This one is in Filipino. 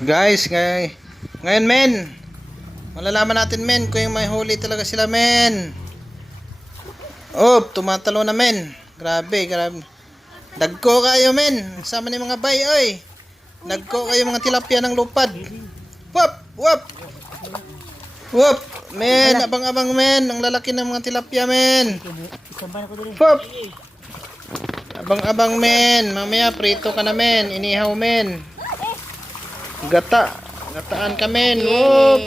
Guys, ngayon men, malalaman natin men kung may huli talaga sila men. Oh, tumatalo na men. Grabe, grabe. Dagko kayo men. Sama ni mga bay oy. Dagko kayo mga tilapia ng lupad. Wop, wop. Wop, men, abang-abang men. Ang lalaki ng mga tilapia men. Wop. Abang-abang men. Mamaya prito ka na men. Inihaw men. Gataan ka men. Wop.